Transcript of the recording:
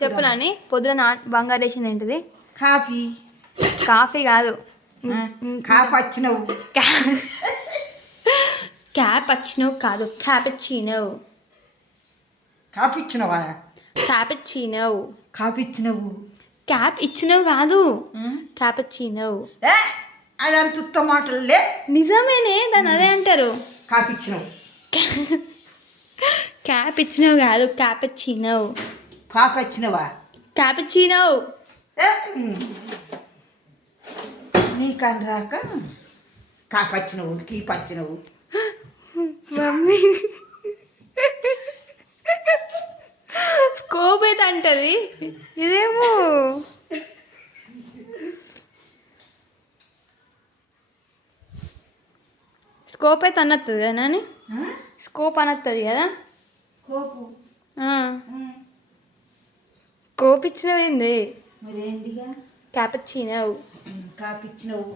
చెప్పు నాని. పొద్దున బంగారు వేసింది ఏంటిది? కాఫీ. కాఫీ కాదు, కాఫీ వచ్చినవు. క్యాప్ వచ్చినవు కాదు, క్యాపుచినో. కాఫీ ఇచ్చినవా? క్యాపుచినో. కాఫీ ఇచ్చినవు. క్యాప్ ఇచ్చినవు కాదు, క్యాపుచినో. అదంత ఉత్త మాటలే. నిజమేనే, దాన్ని అదే అంటారు. కాఫీ ఇచ్చినవు. క్యాప్ ఇచ్చినవు కాదు, క్యాపుచినో. పాప వచ్చినవా? క్యాపుచినో. నీకని రాక కాఫీ వచ్చినవు, కీప్ వచ్చినవు. మమ్మీ స్కోప్ అయితే అంటది, ఇదేమో స్కోప్ అయితే అనొస్తుంది కదా నాని. స్కోప్ అనొస్తుంది కదా. కోపు కోప్ ఇచ్చినవేంది మరేంటిగా? క్యాపుచినో. కాఫీ ఇచ్చినవు.